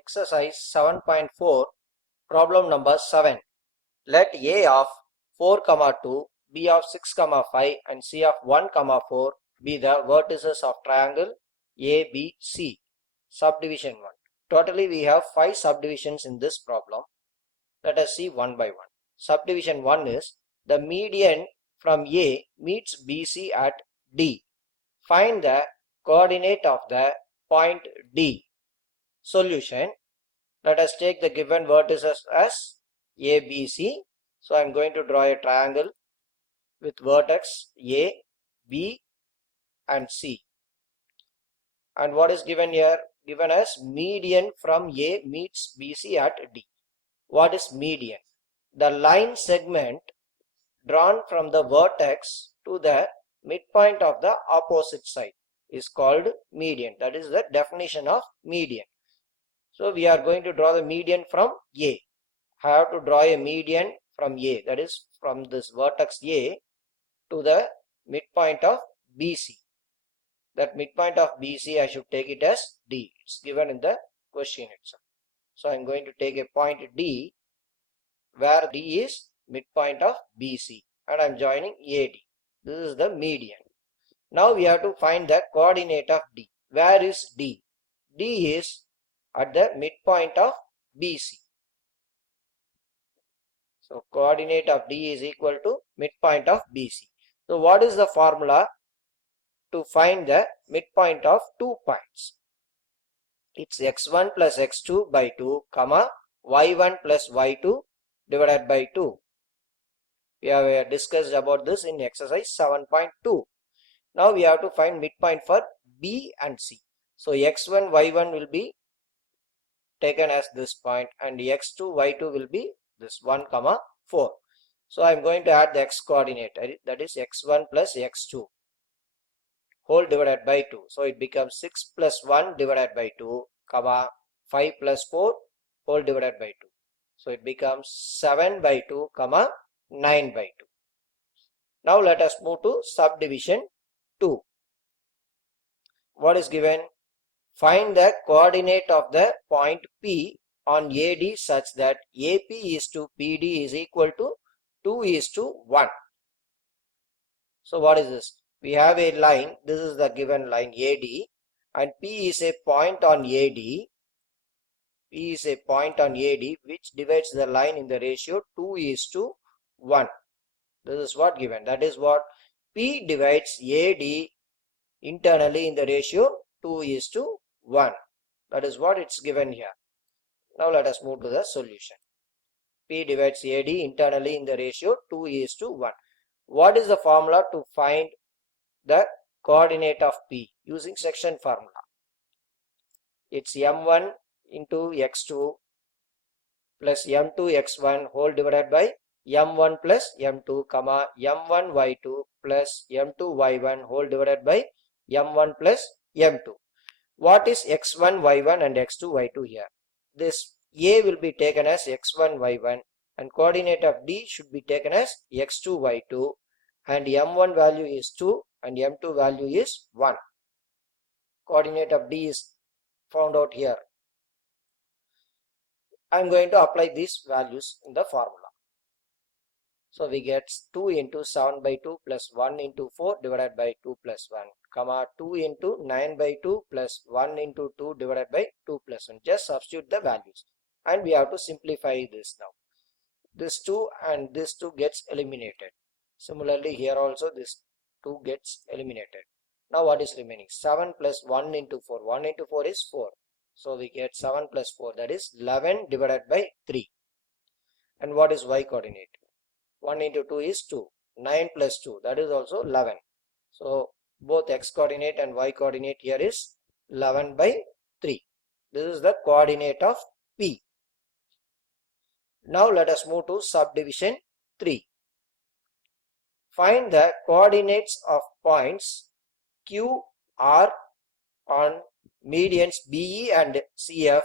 Exercise 7.4, problem number 7. Let A of 4, 2, B of 6, 5 and C of 1, 4 be the vertices of triangle ABC. Subdivision 1. Totally we have 5 subdivisions in this problem. Let us see one by one. Subdivision 1 is the median from A meets BC at D. Find the coordinate of the point D. Solution. Let us take the given vertices as A, B, C. So I am going to draw a triangle with vertex A, B and C. And what is given here? Given as median from A meets BC at D. What is median? The line segment drawn from the vertex to the midpoint of the opposite side is called median. That is the definition of median. So we are going to draw the median from A. I have to draw a median from A, that is from this vertex A to the midpoint of BC. That midpoint of BC I should take it as D. It's given in the question itself. So I am going to take a point D where D is midpoint of BC and I am joining AD. This is the median. Now we have to find the coordinate of D. Where is D? D is at the midpoint of BC. So coordinate of D is equal to midpoint of BC. So what is the formula to find the midpoint of 2 points? It's x1 plus x2 by 2 comma y1 plus y2 divided by 2. We have discussed about this in exercise 7.2. Now we have to find midpoint for B and C. So x1 y1 will be taken as this point and x2 y2 will be this 1 comma 4. So I am going to add the x coordinate, that is x1 plus x2 whole divided by 2. So it becomes 6 plus 1 divided by 2 comma 5 plus 4 whole divided by 2. So it becomes 7 by 2 comma 9 by 2. Now let us move to subdivision 2. What is given? Find the coordinate of the point P on AD such that AP is to PD is equal to 2 is to 1. So what is this? We have a line. This is the given line AD and P is a point on AD. P is a point on AD which divides the line in the ratio 2 is to 1. This is what given. That is what P divides AD internally in the ratio 2 is to 1. That is what it's given here. Now let us move to the solution. P divides AD internally in the ratio 2 is to 1. What is the formula to find the coordinate of P using section formula? It's m1 into x2 plus m2 x1 whole divided by m1 plus m2 comma m1 y2 plus m2 y1 whole divided by m1 plus m2. What is x1 y1 and x2 y2 here? This A will be taken as x1 y1 and coordinate of D should be taken as x2 y2 and m1 value is 2 and m2 value is 1. Coordinate of D is found out here. I am going to apply these values in the formula. So we get 2 into 7 by 2 plus 1 into 4 divided by 2 plus 1 comma 2 into 9 by 2 plus 1 into 2 divided by 2 plus 1. Just substitute the values and we have to simplify this now. This 2 and this 2 gets eliminated. Similarly here also this 2 gets eliminated. Now what is remaining? 7 plus 1 into 4. 1 into 4 is 4. So we get 7 plus 4, that is 11 divided by 3. And what is y coordinate? 1 into 2 is 2. 9 plus 2, that is also 11. So both x coordinate and y coordinate here is 11 by 3. This is the coordinate of P. Now let us move to subdivision 3. Find the coordinates of points Q, R on medians BE and CF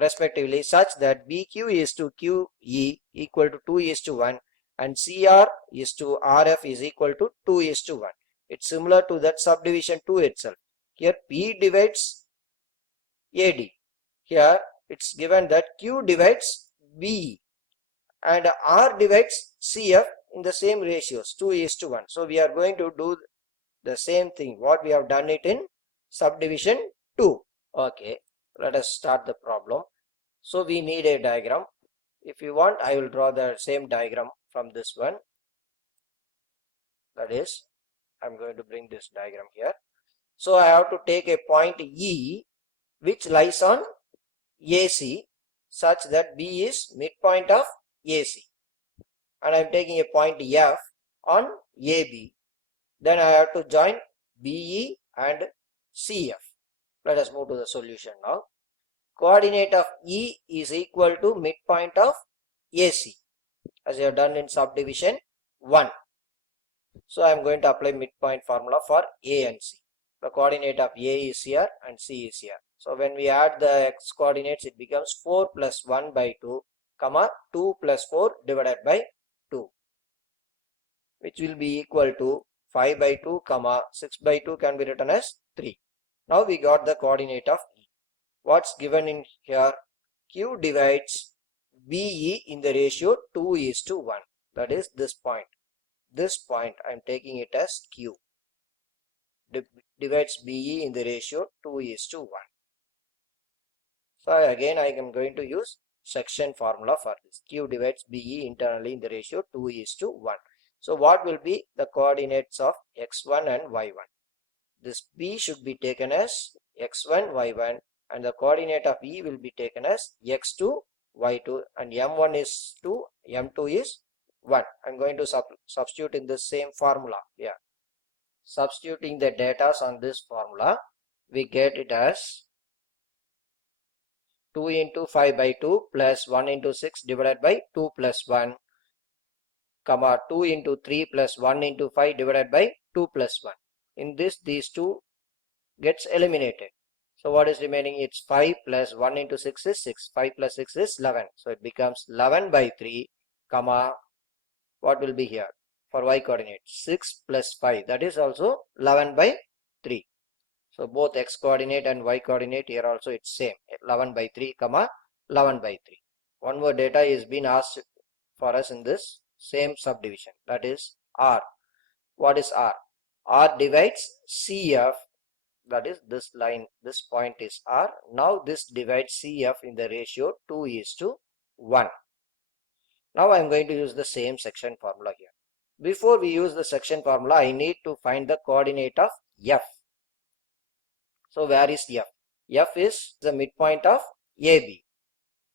respectively such that BQ is to QE equal to 2 is to 1 and CR is to RF is equal to 2 is to 1. It's similar to that subdivision 2 itself. Here P divides AD. Here it's given that Q divides B and R divides CF in the same ratios, 2:1. So we are going to do the same thing what we have done it in subdivision 2. Okay, let us start the problem. So we need a diagram. If you want, I will draw the same diagram from this one. That is, I'm going to bring this diagram here. So I have to take a point E which lies on AC such that B is midpoint of AC, and I am taking a point F on AB. Then I have to join BE and CF. Let us move to the solution now. Coordinate of E is equal to midpoint of AC as I have done in subdivision 1. So I am going to apply midpoint formula for A and C. The coordinate of A is here and C is here. So when we add the x coordinates, it becomes 4 plus 1 by 2, comma 2 plus 4 divided by 2, which will be equal to 5 by 2, comma 6 by 2 can be written as 3. Now we got the coordinate of E. What's given in here? Q divides BE in the ratio 2:1. That is this point. This point I am taking it as Q. Divides BE in the ratio 2:1. So again I am going to use section formula for this. Q divides BE internally in the ratio 2:1. So what will be the coordinates of x1 and y1? This B should be taken as x1, y1, and the coordinate of E will be taken as x2, y2, and m1 is 2, m2 is 1. I'm going to substitute in the same formula here. Substituting the data on this formula, we get it as 2 into 5 by 2 plus 1 into 6 divided by 2 plus 1, comma 2 into 3 plus 1 into 5 divided by 2 plus 1. In this, these two gets eliminated. So what is remaining? It's 5 plus 1 into 6 is 6. 5 plus 6 is 11. So it becomes 11 by 3, comma, what will be here? For y coordinate, 6 plus 5. That is also 11 by 3. So both x coordinate and y coordinate here also it's same. 11 by 3, comma 11 by 3. One more data is being asked for us in this same subdivision. That is R. What is R? R divides CF. That is this line, this point is R. Now this divides CF in the ratio 2:1. Now I am going to use the same section formula here. Before we use the section formula, I need to find the coordinate of F. So where is F? F is the midpoint of AB.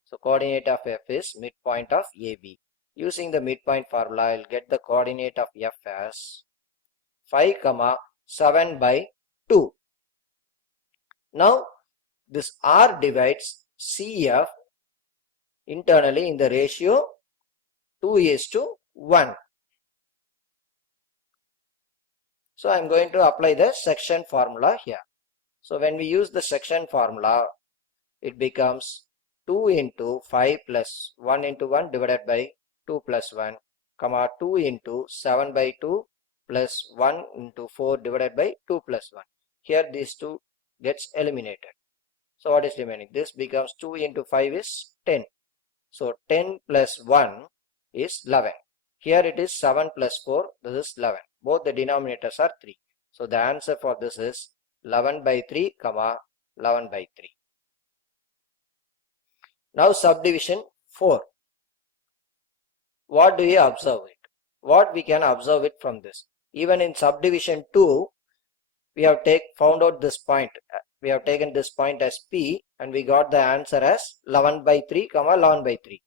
So coordinate of F is midpoint of AB. Using the midpoint formula, I will get the coordinate of F as 5, 7 by 2. Now this R divides CF internally in the ratio 2:1. So I am going to apply the section formula here. So when we use the section formula, it becomes 2 into 5 plus 1 into 1 divided by 2 plus 1, comma 2 into 7 by 2 plus 1 into 4 divided by 2 plus 1. Here these two gets eliminated. So what is remaining? This becomes 2 into 5 is 10. So 10 plus 1 is 11. Here it is 7 plus 4, this is 11. Both the denominators are 3. So the answer for this is 11 by 3, 11 by 3. Now subdivision 4. What do you observe it? What we can observe it from this? Even in subdivision 2, we have found out this point. We have taken this point as P and we got the answer as 11 by 3, 11 by 3.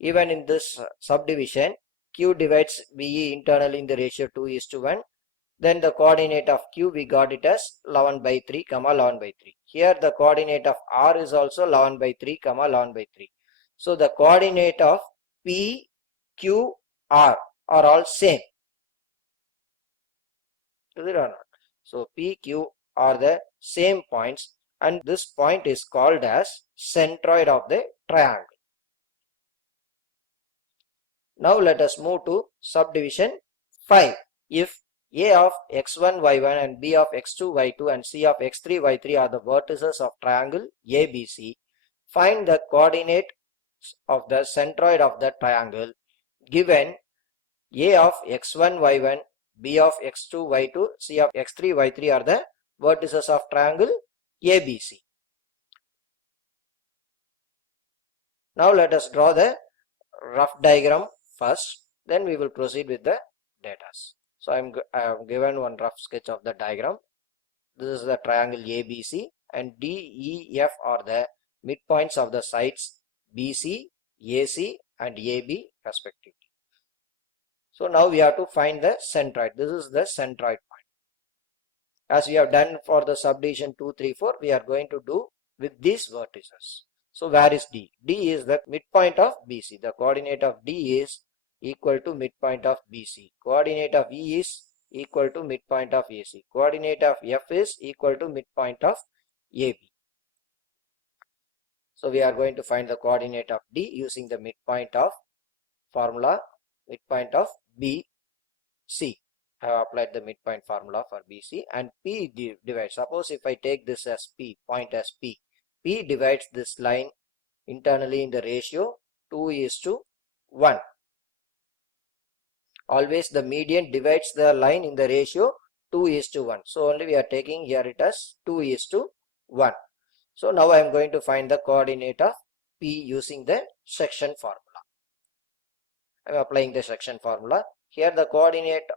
Even in this subdivision, Q divides BE internally in the ratio 2:1. Then the coordinate of Q, we got it as 11 by 3, 11 by 3. Here the coordinate of R is also 11 by 3, 11 by 3. So the coordinate of P, Q, R are all same. Is it or not? So P, Q are the same points and this point is called as centroid of the triangle. Now let us move to subdivision 5. If A of x1, y1 and B of x2, y2 and C of x3, y3 are the vertices of triangle ABC, Find the coordinate of the centroid of the triangle given A of x1, y1, B of x2, y2, C of x3, y3 are the vertices of triangle ABC. Now let us draw the rough diagram first, then we will proceed with the data. So I have given one rough sketch of the diagram. This is the triangle ABC, and D, E, F are the midpoints of the sides BC, AC and AB respectively. So now we have to find the centroid. This is the centroid point. As we have done for the subdivision 2, 3, 4, we are going to do with these vertices. So where is D? D is the midpoint of BC. The coordinate of D is equal to midpoint of BC. Coordinate of E is equal to midpoint of AC. Coordinate of F is equal to midpoint of AB. So we are going to find the coordinate of D using the midpoint of formula, midpoint of BC. I have applied the midpoint formula for BC, and P divides. Suppose if I take this as P, point as P, P divides this line internally in the ratio 2:1. Always the median divides the line in the ratio 2:1. So only we are taking here it as 2:1. So now I am going to find the coordinate of P using the section formula. I am applying the section formula. Here the coordinate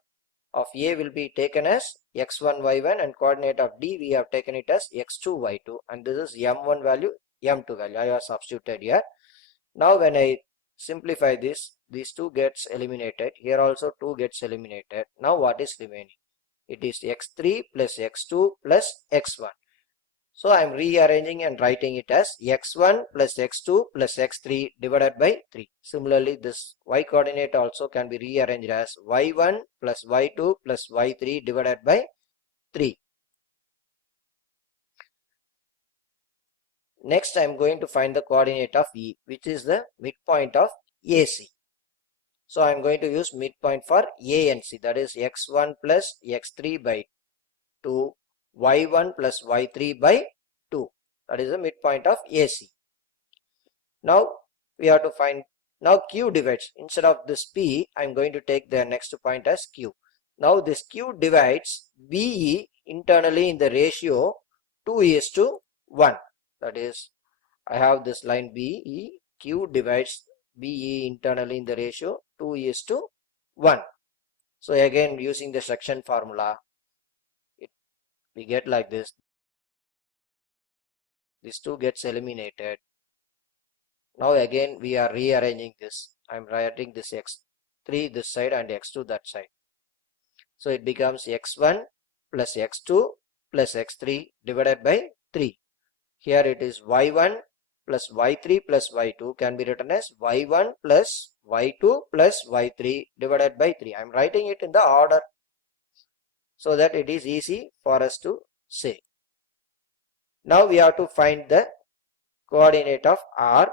of A will be taken as x1, y1, and coordinate of D we have taken it as x2, y2, and this is m1 value, m2 value. I have substituted here. Now when I simplify this, these 2 gets eliminated. Here also 2 gets eliminated. Now what is remaining? It is x3 plus x2 plus x1. So I am rearranging and writing it as x1 plus x2 plus x3 divided by 3. Similarly, this y coordinate also can be rearranged as y1 plus y2 plus y3 divided by 3. Next, I am going to find the coordinate of E, which is the midpoint of AC. So I am going to use midpoint for A and C, that is x1 plus x3 by 2, y1 plus y3 by 2. That is the midpoint of AC. Now we have to find, now Q divides. Instead of this P, I am going to take the next point as Q. Now this Q divides BE internally in the ratio 2:1. That is, I have this line BE, Q divides BE internally in the ratio 2:1. So again, using the section formula, we get like this. This 2 gets eliminated. Now again we are rearranging this. I am writing this x3 this side and x2 that side. So it becomes x1 plus x2 plus x3 divided by 3. Here it is y1 plus y3 plus y2 can be written as y1 plus y2 plus y3 divided by 3. I am writing it in the order so that it is easy for us to say. Now we have to find the coordinate of R,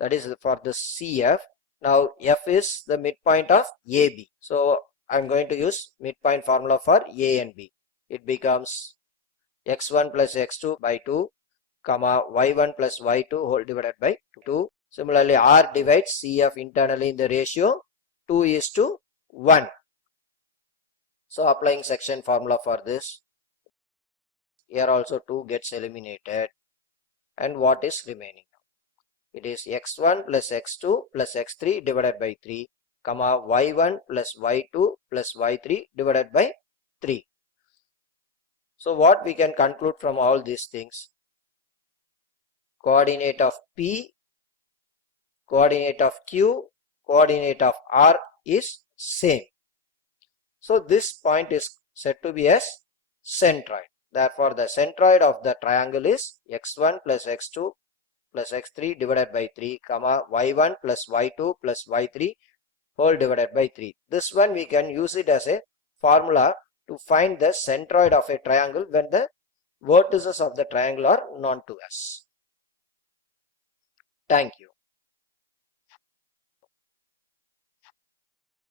that is for the CF. Now F is the midpoint of AB. So I am going to use midpoint formula for A and B. It becomes x1 plus x2 by 2, comma y1 plus y2 whole divided by 2. Similarly, R divides CF internally in the ratio 2:1. So applying section formula for this, here also 2 gets eliminated, and what is remaining? It is x1 plus x2 plus x3 divided by 3, comma y1 plus y2 plus y3 divided by 3. So what we can conclude from all these things? Coordinate of P, coordinate of Q, coordinate of R is same. So this point is said to be as centroid. Therefore, the centroid of the triangle is x1 plus x2 plus x3 divided by 3, comma y1 plus y2 plus y3 whole divided by 3. This one we can use it as a formula to find the centroid of a triangle when the vertices of the triangle are known to us. Thank you.